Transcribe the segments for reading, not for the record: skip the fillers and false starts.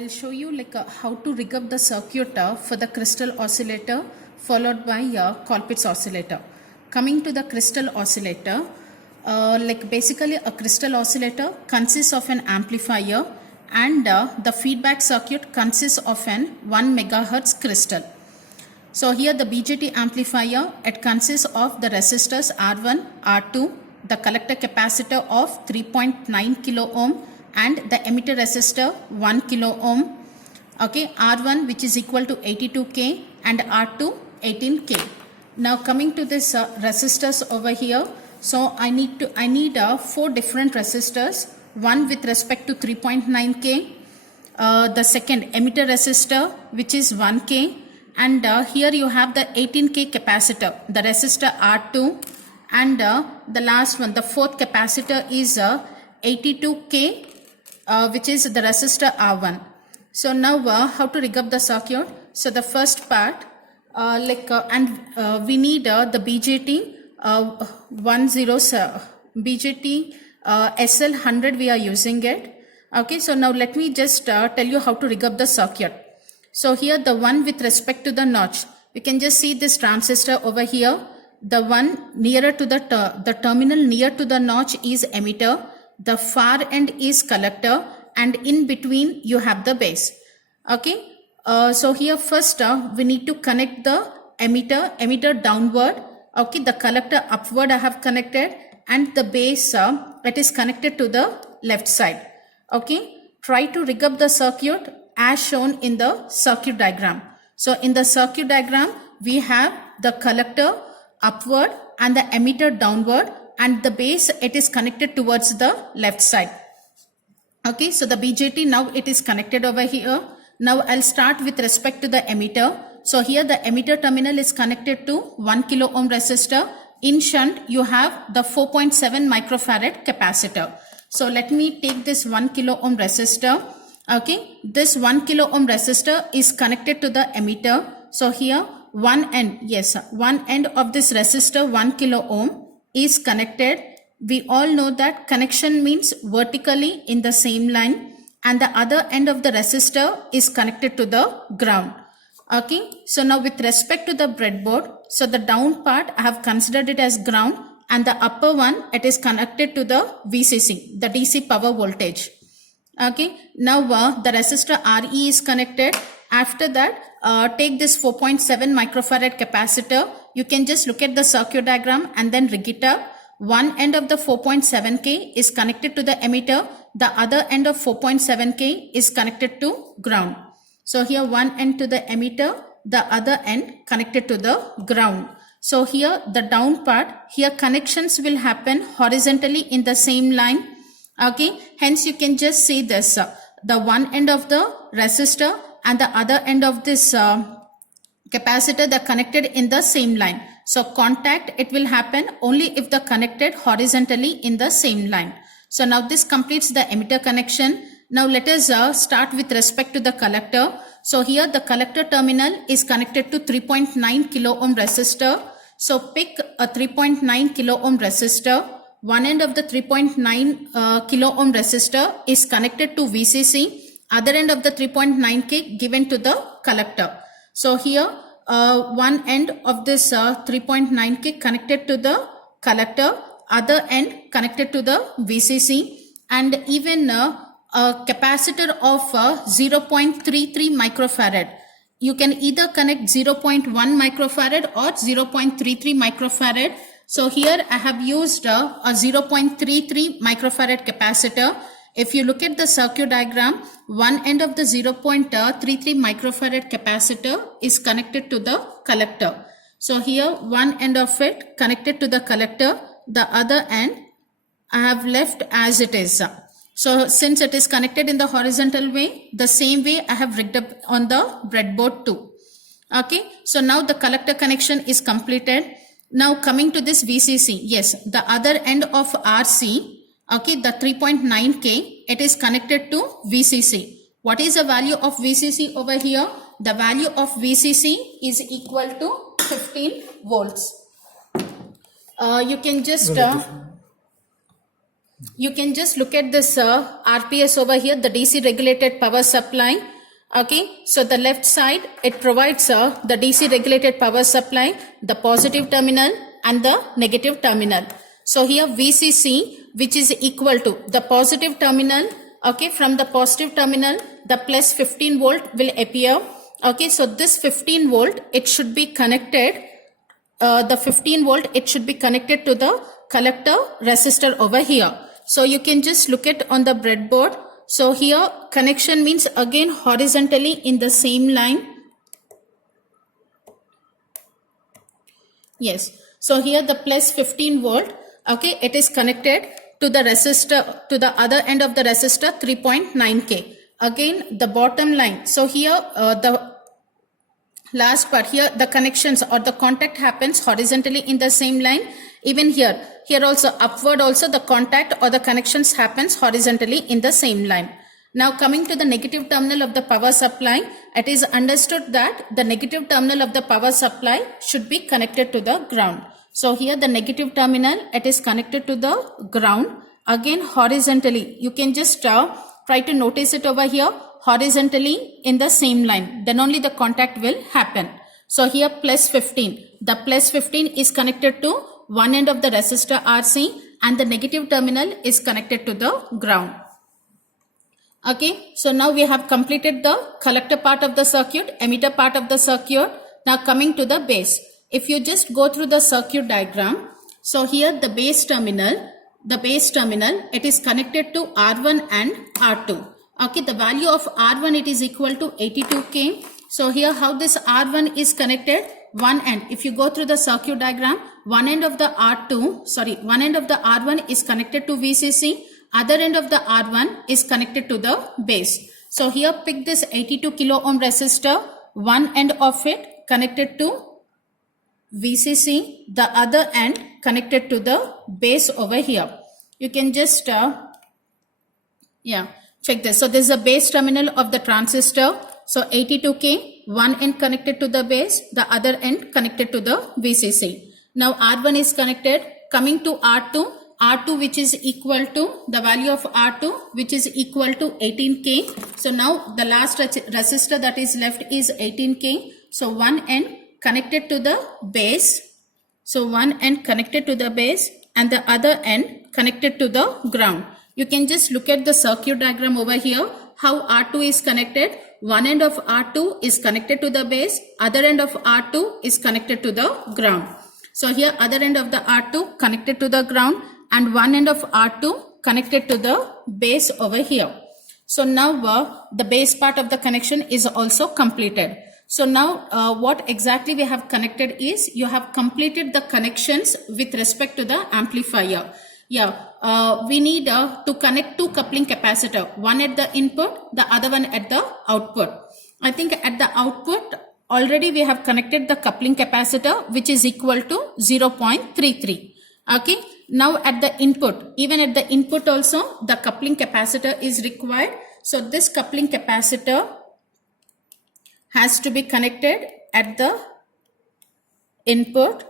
I'll show you how to rig up the circuit for the crystal oscillator followed by Colpitt's oscillator. Coming to the crystal oscillator, basically a crystal oscillator consists of an amplifier and the feedback circuit consists of an 1 megahertz crystal. So here the BJT amplifier, it consists of the resistors R1, R2, the collector capacitor of 3.9 kilo ohm and the emitter resistor 1 kilo ohm. Okay, R1 which is equal to 82K and R2 18K. Now coming to this resistors over here, so I need 4 different resistors, one with respect to 3.9K, the second emitter resistor which is 1K, and here you have the 18K capacitor, the resistor R2, and the last one, the fourth capacitor is 82K, which is the resistor R1. So now how to rig up the circuit? So the first part, we need the BJT BJT SL100 we are using it. Okay, so now let me just tell you how to rig up the circuit. So here the one with respect to the notch, you can just see this transistor over here. The one nearer to the terminal near to the notch is emitter, the far end is collector, and in between you have the base. Okay, so here first we need to connect the emitter downward. Okay, the collector upward I have connected, and the base it is connected to the left side. Okay, try to rig up the circuit as shown in the circuit diagram. So in the circuit diagram we have the collector upward and the emitter downward, and the base it is connected towards the left side. Okay, so the BJT now it is connected over here. Now I'll start with respect to the emitter. So here the emitter terminal is connected to 1 kilo ohm resistor. In shunt you have the 4.7 microfarad capacitor. So let me take this 1 kilo ohm resistor. Okay, this 1 kilo ohm resistor is connected to the emitter. So here one end of this resistor 1 kilo ohm is connected. We all know that connection means vertically in the same line, and the other end of the resistor is connected to the ground. Okay, so now with respect to the breadboard, so the down part I have considered it as ground, and the upper one it is connected to the VCC, the DC power voltage. Okay, now the resistor RE is connected. After that, take this 4.7 microfarad capacitor. You can just look at the circuit diagram and then rig it up. One end of the 4.7K is connected to the emitter. The other end of 4.7K is connected to ground. So here one end to the emitter, the other end connected to the ground. So here the down part, here connections will happen horizontally in the same line. Okay, hence you can just see this, the one end of the resistor and the other end of this capacitor, they're connected in the same line. So contact it will happen only if they're connected horizontally in the same line. So now this completes the emitter connection. Now let us start with respect to the collector. So here the collector terminal is connected to 3.9 kilo ohm resistor. So pick a 3.9 kilo ohm resistor. One end of the 3.9 kilo ohm resistor is connected to VCC. Other end of the 3.9K given to the collector. So here one end of this 3.9K connected to the collector, other end connected to the VCC, and even a capacitor of 0.33 microfarad. You can either connect 0.1 microfarad or 0.33 microfarad. So here I have used a 0.33 microfarad capacitor. If you look at the circuit diagram, one end of the 0.33 microfarad capacitor is connected to the collector. So here one end of it connected to the collector, the other end I have left as it is. So since it is connected in the horizontal way, the same way I have rigged up on the breadboard too. Okay, so now the collector connection is completed. Now coming to this VCC, yes, the other end of RC, okay, the 3.9K, it is connected to VCC. What is the value of VCC over here? The value of VCC is equal to 15 volts. You can just You can just look at this RPS over here, the DC regulated power supply. Okay, so the left side, it provides the DC regulated power supply, the positive terminal and the negative terminal. So here VCC, which is equal to the positive terminal. Okay, from the positive terminal, the plus 15 volt will appear. Okay, so this 15 volt, it should be connected, the 15 volt, it should be connected to the collector resistor over here. So you can just look at on the breadboard. So here connection means again horizontally in the same line. Yes. So here the plus 15 volt, okay, it is connected to the resistor, to the other end of the resistor 3.9K. Again the bottom line. So here the last part here, the connections or the contact happens horizontally in the same line. Even here also upward also the contact or the connections happens horizontally in the same line. Now coming to the negative terminal of the power supply, it is understood that the negative terminal of the power supply should be connected to the ground. So here the negative terminal, it is connected to the ground, again horizontally. You can just try to notice it over here, horizontally in the same line, then only the contact will happen. So here plus 15, the plus 15 is connected to one end of the resistor RC and the negative terminal is connected to the ground. Okay, so now we have completed the collector part of the circuit, emitter part of the circuit. Now coming to the base. If you just go through the circuit diagram, so here the base terminal, it is connected to R1 and R2. Okay, the value of R1, it is equal to 82K. So here how this R1 is connected, one end, if you go through the circuit diagram, one end of the R1 is connected to VCC, other end of the R1 is connected to the base. So here pick this 82 kilo ohm resistor, one end of it connected to VCC, the other end connected to the base over here. You can just check this. So this is a base terminal of the transistor. So 82K, one end connected to the base, the other end connected to the VCC. Now R1 is connected. Coming to R2 which is equal to the value of R2 which is equal to 18K. So now the last resistor that is left is 18K. So one end connected to the base. So one end connected to the base and the other end connected to the ground. You can just look at the circuit diagram over here, how R2 is connected. One end of R2 is connected to the base, other end of R2 is connected to the ground. So here other end of the R2 connected to the ground and one end of R2 connected to the base over here. So now the base part of the connection is also completed. So now what exactly we have connected is, you have completed the connections with respect to the amplifier. We need to connect two coupling capacitor, one at the input, the other one at the output. I think at the output already we have connected the coupling capacitor which is equal to 0.33. Okay. Now at the input, even at the input also the coupling capacitor is required. So this coupling capacitor has to be connected at the input.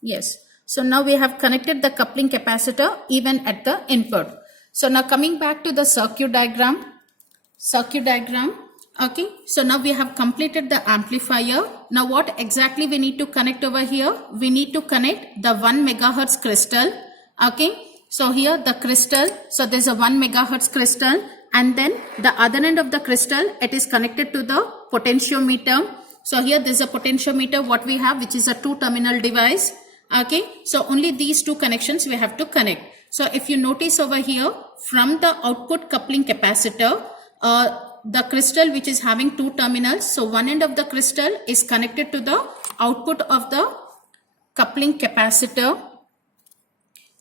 Yes. So now we have connected the coupling capacitor even at the input. So now coming back to the circuit diagram. Okay. So now we have completed the amplifier. Now what exactly we need to connect over here? We need to connect the 1 megahertz crystal. Okay. So here the crystal. So there's a 1 megahertz crystal. And then the other end of the crystal, it is connected to the potentiometer. So here there's a potentiometer what we have, which is a 2-terminal device. Okay. So only these two connections we have to connect. So if you notice over here, from the output coupling capacitor, the crystal which is having 2 terminals. So one end of the crystal is connected to the output of the coupling capacitor.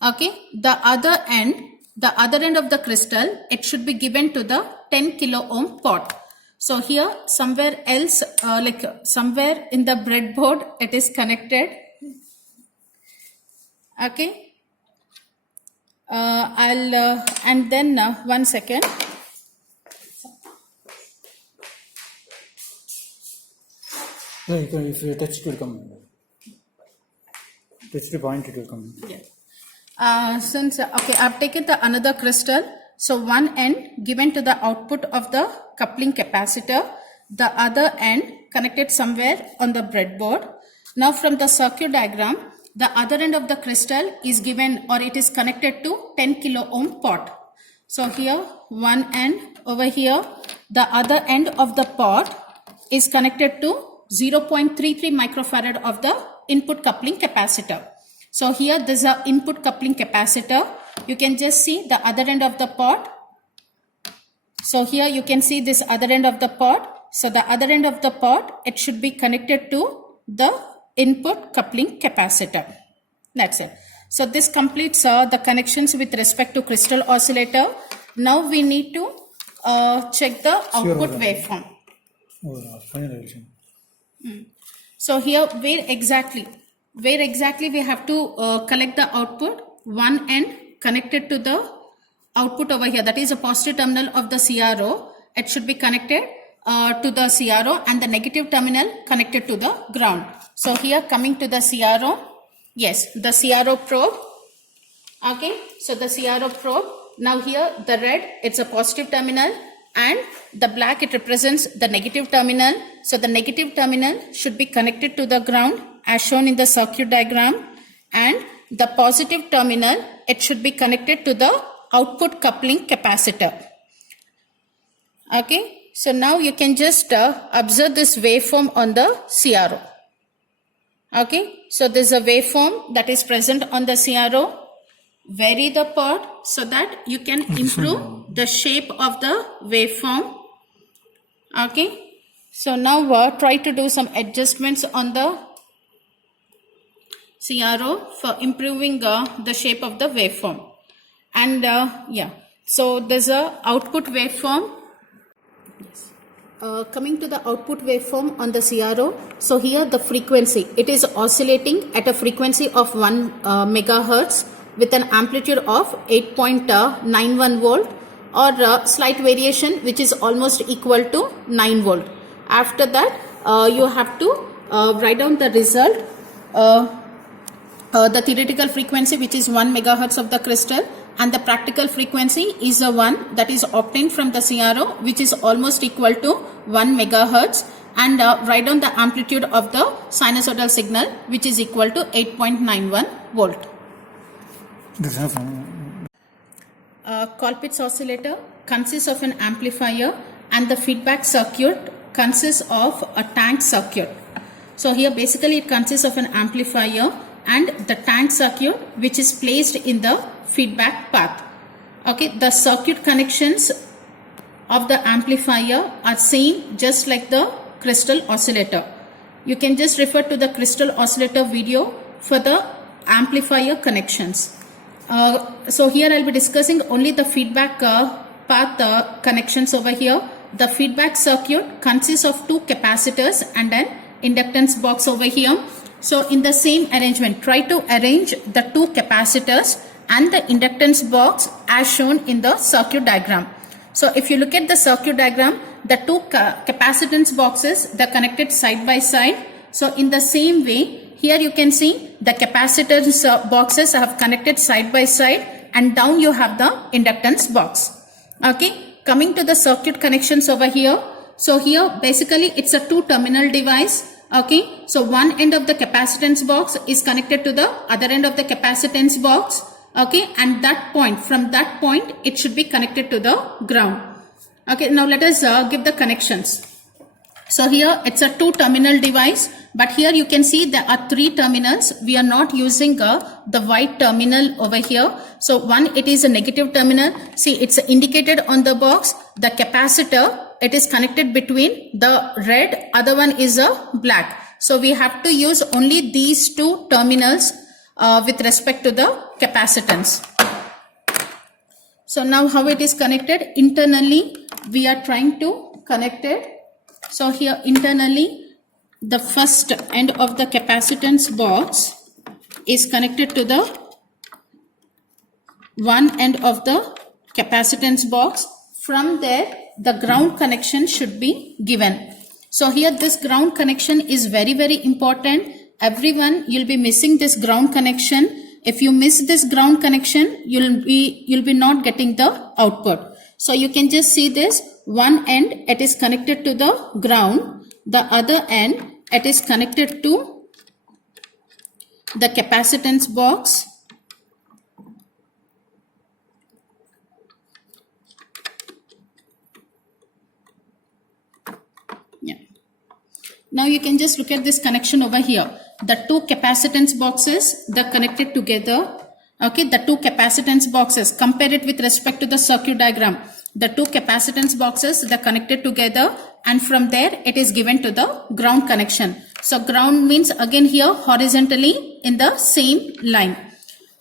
Okay. The other end of the crystal, it should be given to the 10 kilo ohm pot. So here somewhere else, somewhere in the breadboard, it is connected. Okay. And then 1 second. No, if you touch it will come. Touch the point, it will come. Yeah. Okay, I've taken the another crystal. So one end given to the output of the coupling capacitor, the other end connected somewhere on the breadboard. Now from the circuit diagram, the other end of the crystal is given or it is connected to 10 kilo ohm pot. So here one end, over here the other end of the pot is connected to 0.33 microfarad of the input coupling capacitor. So here this is a input coupling capacitor. You can just see the other end of the pot. So here you can see this other end of the pot. So the other end of the pot, it should be connected to the input coupling capacitor. That's it. So this completes the connections with respect to crystal oscillator. Now we need to check the output waveform. So here where exactly we have to collect the output? One end connected to the output over here, that is a positive terminal of the CRO. It should be connected to the CRO and the negative terminal connected to the ground. So here coming to the CRO, yes, the CRO probe. Okay, so the CRO probe. Now here the red, it's a positive terminal, and the black, it represents the negative terminal. So the negative terminal should be connected to the ground as shown in the circuit diagram, and the positive terminal, it should be connected to the output coupling capacitor. Okay, so now you can just observe this waveform on the CRO. Okay, so there is a waveform that is present on the CRO. Vary the pot so that you can improve the shape of the waveform. Okay, so now try to do some adjustments on the CRO for improving the shape of the waveform. And yeah, so there's a output waveform. Coming to the output waveform on the CRO, so here the frequency, it is oscillating at a frequency of 1 megahertz with an amplitude of 8.91 volt, or slight variation which is almost equal to 9 volt. After that you have to write down the result, the theoretical frequency which is 1 megahertz of the crystal, and the practical frequency is the one that is obtained from the CRO which is almost equal to 1 megahertz, and write down the amplitude of the sinusoidal signal which is equal to 8.91 volt. Colpitts oscillator consists of an amplifier, and the feedback circuit consists of a tank circuit. So here basically it consists of an amplifier and the tank circuit which is placed in the feedback path. Okay, the circuit connections of the amplifier are same just like the crystal oscillator. You can just refer to the crystal oscillator video for the amplifier connections. So here I'll be discussing only the feedback path connections over here. The feedback circuit consists of two capacitors and an inductance box over here. So in the same arrangement, try to arrange the two capacitors and the inductance box as shown in the circuit diagram. So if you look at the circuit diagram, the two capacitance boxes, they're connected side by side. So in the same way, here you can see the capacitance boxes have connected side by side, and down you have the inductance box. Okay, coming to the circuit connections over here. So here basically it's a two terminal device. Okay, so one end of the capacitance box is connected to the other end of the capacitance box. Okay, and that point, from that point it should be connected to the ground. Okay, now let us give the connections. So here it's a two terminal device, but here you can see there are three terminals. We are not using the white terminal over here. So one, it is a negative terminal. See, it's indicated on the box. The capacitor, it is connected between the red, other one is a black. So we have to use only these two terminals with respect to the capacitance. So now how it is connected? Internally, we are trying to connect it. So here internally, the first end of the capacitance box is connected to the one end of the capacitance box. From there, the ground connection should be given. So here this ground connection is very, very important. Everyone, you'll be missing this ground connection if you miss this ground connection, you'll be not getting the output. So you can just see this, one end it is connected to the ground, the other end it is connected to the capacitance box. Yeah. Now you can just look at this connection over here. The two capacitance boxes, they're connected together. Okay, the two capacitance boxes, compare it with respect to the circuit diagram. The two capacitance boxes, they're connected together, and from there it is given to the ground connection. So ground means again here horizontally in the same line.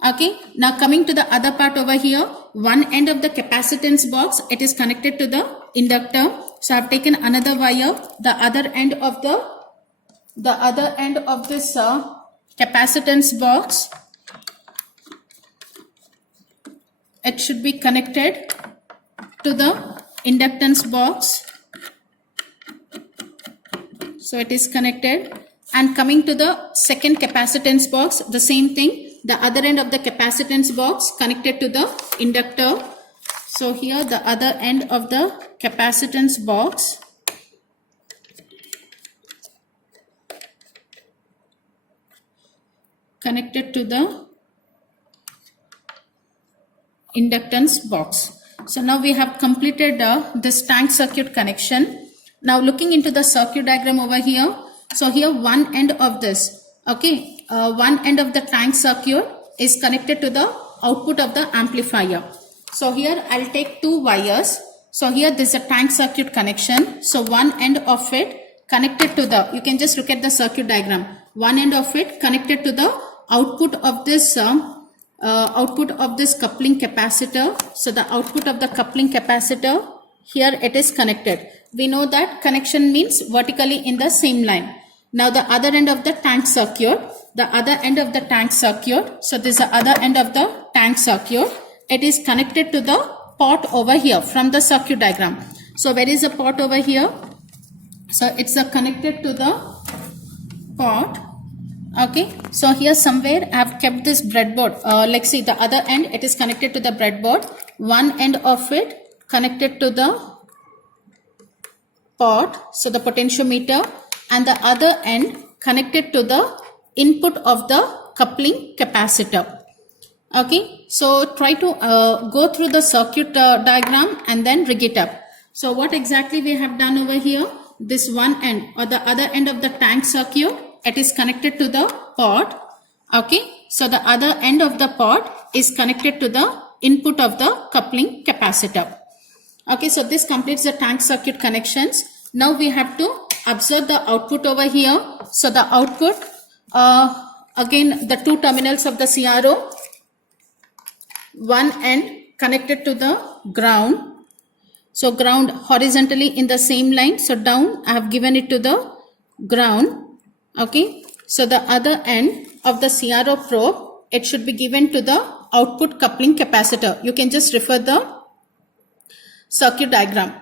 Okay, now coming to the other part over here, one end of the capacitance box, it is connected to the inductor. So I've taken another wire, the other end of this capacitance box, it should be connected to the inductance box. So it is connected, and coming to the second capacitance box, the same thing, the other end of the capacitance box connected to the inductor. So here the other end of the capacitance box connected to the inductance box. So now we have completed this tank circuit connection. Now looking into the circuit diagram over here. So here one end of this, okay, one end of the tank circuit is connected to the output of the amplifier. So here I'll take two wires. So here this is a tank circuit connection. So one end of it connected to the, you can just look at the circuit diagram. One end of it connected to the output of this coupling capacitor. So the output of the coupling capacitor, here it is connected. We know that connection means vertically in the same line. Now the other end of the tank circuit, so this is the other end of the tank circuit, it is connected to the pot over here from the circuit diagram. So where is the pot over here? So it's connected to the pot. Okay, so here somewhere I have kept this breadboard. Let's see, the other end it is connected to the breadboard. One end of it connected to the pot, so the potentiometer, and the other end connected to the input of the coupling capacitor. Okay, so try to go through the circuit diagram and then rig it up. So what exactly we have done over here? This one end or the other end of the tank circuit, it is connected to the pot. Okay, so the other end of the pot is connected to the input of the coupling capacitor. Okay, so this completes the tank circuit connections. Now we have to observe the output over here. So the output, again the two terminals of the CRO, one end connected to the ground. So ground horizontally in the same line. So down I have given it to the ground. Okay, so the other end of the CRO probe, it should be given to the output coupling capacitor. You can just refer the circuit diagram.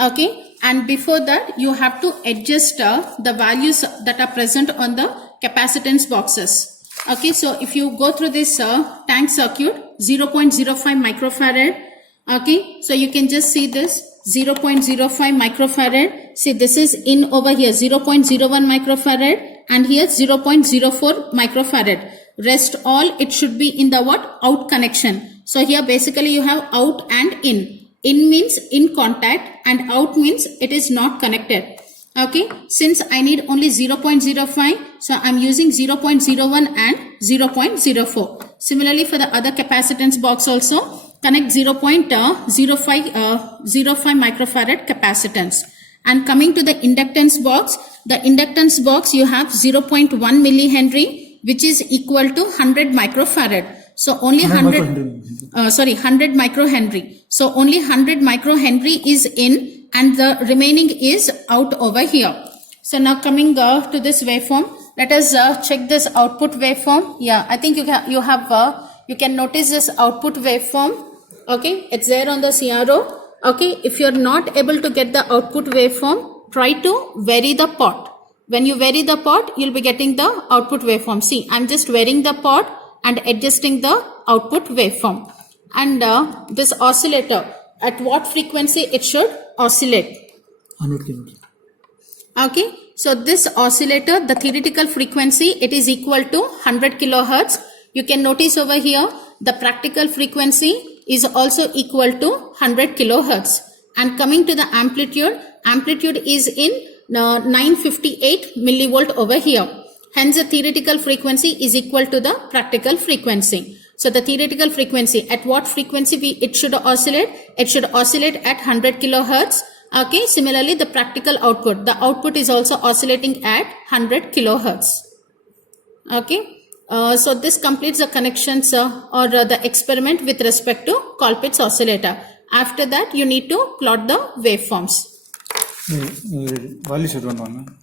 Okay, and before that you have to adjust the values that are present on the capacitance boxes. Okay, so if you go through this tank circuit, 0.05 microfarad. Okay, so you can just see this 0.05 microfarad. See, this is in over here 0.01 microfarad and here 0.04 microfarad. Rest all it should be in the what? Out connection. So here basically you have out and in. In means in contact and out means it is not connected. Okay, since I need only 0.05, so I am using 0.01 and 0.04. Similarly for the other capacitance box also, connect 0.05 microfarad capacitance. And coming to the inductance box you have 0.1 millihenry, which is equal to 100 microfarad. So only 100 microhenry. So only 100 microhenry is in and the remaining is out over here. So now coming to this waveform, let us check this output waveform. Yeah, I think you can notice this output waveform. Okay, it's there on the CRO. Okay, if you're not able to get the output waveform, try to vary the pot. When you vary the pot, you'll be getting the output waveform. See, I'm just varying the pot. and adjusting the output waveform. And this oscillator, at what frequency it should oscillate? 100 kHz. Okay, so this oscillator, the theoretical frequency, it is equal to 100 kilohertz. You can notice over here, the practical frequency is also equal to 100 kilohertz. And coming to the amplitude, amplitude is in 958 millivolt over here. Hence, the theoretical frequency is equal to the practical frequency. So, the theoretical frequency, at what frequency it should oscillate? It should oscillate at 100 kilohertz. Okay, similarly, the practical output, the output is also oscillating at 100 kilohertz. Okay, so this completes the connections or the experiment with respect to Colpitt's oscillator. After that, you need to plot the waveforms. Value should one.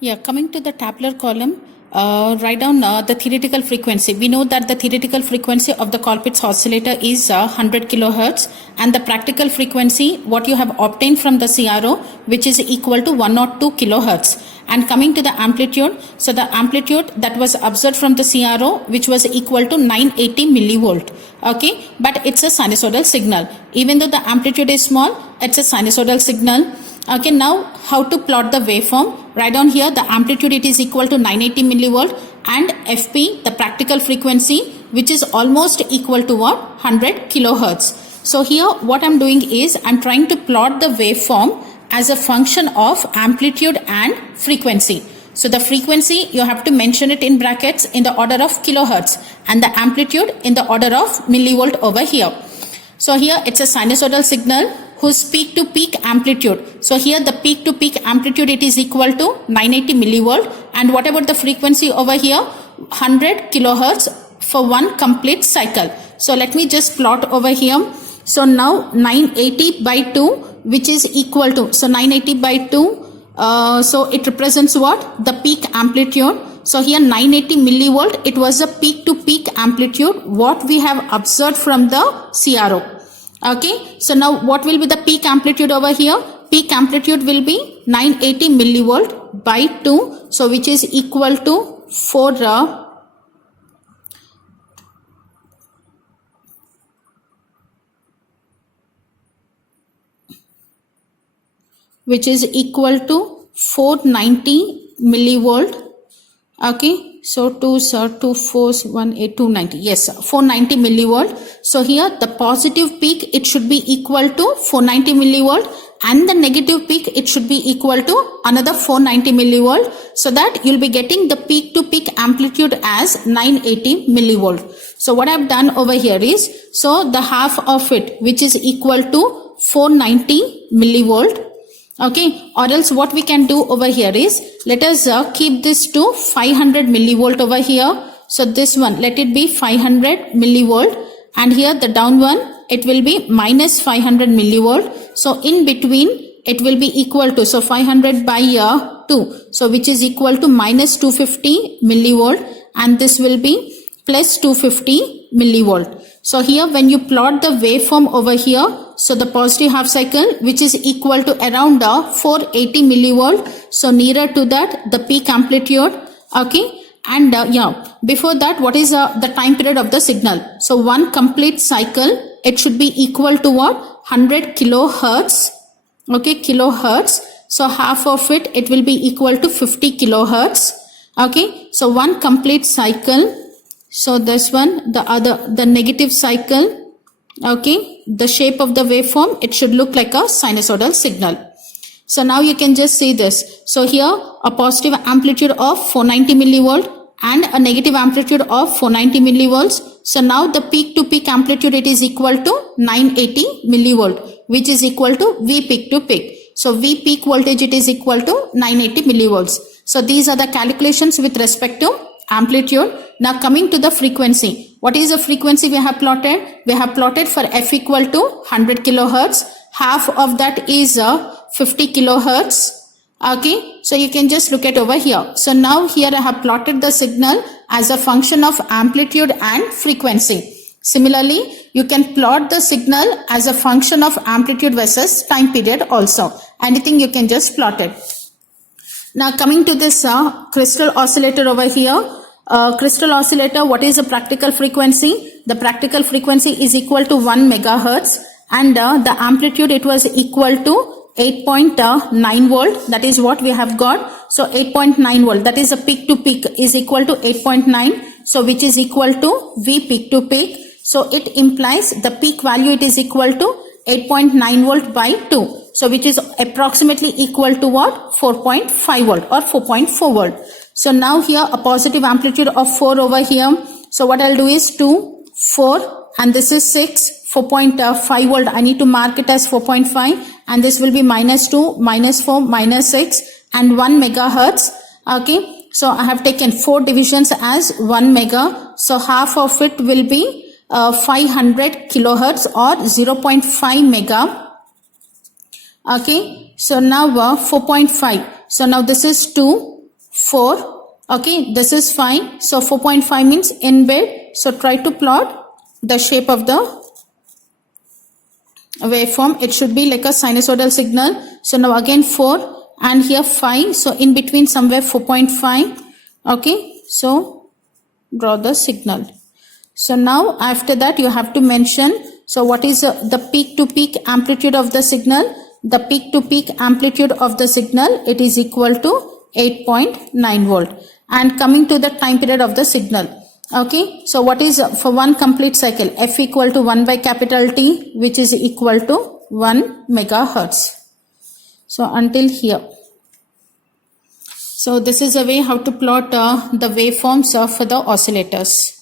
Yeah, coming to the tabular column, write down the theoretical frequency. We know that the theoretical frequency of the Colpitt's oscillator is 100 kilohertz, and the practical frequency, what you have obtained from the CRO, which is equal to 102 kilohertz. And coming to the amplitude, so the amplitude that was observed from the CRO, which was equal to 980 millivolt. Okay, but it's a sinusoidal signal. Even though the amplitude is small, it's a sinusoidal signal. Okay, now how to plot the waveform? Write down here the amplitude, it is equal to 980 millivolt, and FP, the practical frequency, which is almost equal to what? 100 kilohertz. So here what I'm doing is I'm trying to plot the waveform as a function of amplitude and frequency. So the frequency, you have to mention it in brackets in the order of kilohertz, and the amplitude in the order of millivolt over here. So here it's a sinusoidal signal whose peak to peak amplitude. So here the peak to peak amplitude, it is equal to 980 millivolt, and what about the frequency over here? 100 kilohertz for one complete cycle. So let me just plot over here. So now 980 by 2, which is equal to, so 980 by 2, so it represents what? The peak amplitude. So here 980 millivolt, it was a peak to peak amplitude what we have observed from the CRO. Okay, so now what will be the peak amplitude over here? Peak amplitude will be 980 millivolt by 2, so which is equal to 4 which is equal to 490 millivolt. Okay, so 2 4s 1 8 290, yes, 490 millivolt. So here the positive peak, it should be equal to 490 millivolt, and the negative peak, it should be equal to another 490 millivolt, so that you'll be getting the peak to peak amplitude as 980 millivolt. So what I've done over here is, so the half of it, which is equal to 490 millivolt. Okay, or else what we can do over here is, let us keep this to 500 millivolt over here. So this one, let it be 500 millivolt, and here the down one, it will be minus 500 millivolt. So in between, it will be equal to, so 500 by 2, so which is equal to minus 250 millivolt, and this will be plus 250 millivolt. So here when you plot the waveform over here, so the positive half cycle, which is equal to around 480 millivolt, so nearer to that the peak amplitude. Okay, and before that, what is the time period of the signal? So one complete cycle, it should be equal to what? 100 kilohertz. Okay, kilohertz. So half of it, it will be equal to 50 kilohertz. Okay, so one complete cycle. So this one, the negative cycle. Okay, the shape of the waveform, it should look like a sinusoidal signal. So now you can just see this. So here a positive amplitude of 490 millivolt and a negative amplitude of 490 millivolts. So now the peak to peak amplitude, it is equal to 980 millivolt, which is equal to V peak to peak. So V peak voltage, it is equal to 980 millivolts. So these are the calculations with respect to amplitude. Now coming to the frequency. What is the frequency we have plotted? We have plotted for F equal to 100 kilohertz. Half of that is 50 kilohertz. Okay, so you can just look at over here. So now here I have plotted the signal as a function of amplitude and frequency. Similarly, you can plot the signal as a function of amplitude versus time period also. Anything you can just plot it. Now coming to this crystal oscillator over here. crystal oscillator, what is the practical frequency? The practical frequency is equal to 1 megahertz, and the amplitude, it was equal to 8.9 volt. That is what we have got. So 8.9 volt, that is a peak to peak, is equal to 8.9. So which is equal to V peak to peak. So it implies the peak value, it is equal to 8.9 volt by 2. So which is approximately equal to what? 4.5 volt or 4.4 volt. So now here a positive amplitude of 4 over here. So what I'll do is 2, 4, and this is 6, 4.5 volt. I need to mark it as 4.5, and this will be minus 2, minus 4, minus 6, and 1 megahertz. Okay. So I have taken 4 divisions as 1 mega. So half of it will be 500 kilohertz or 0.5 mega. Okay. So now 4.5. So now this is 2, 4. Okay. This is fine. So 4.5 means in bed. So try to plot the shape of the waveform. It should be like a sinusoidal signal. So now again 4 and here 5. So in between somewhere 4.5. Okay. So draw the signal. So now after that you have to mention, so what is the peak to peak amplitude of the signal? The peak to peak amplitude of the signal, it is equal to 8.9 volt. And coming to the time period of the signal. Okay. So what is for one complete cycle? F equal to 1 by capital T, which is equal to 1 megahertz. So until here. So this is a way how to plot the waveforms for the oscillators.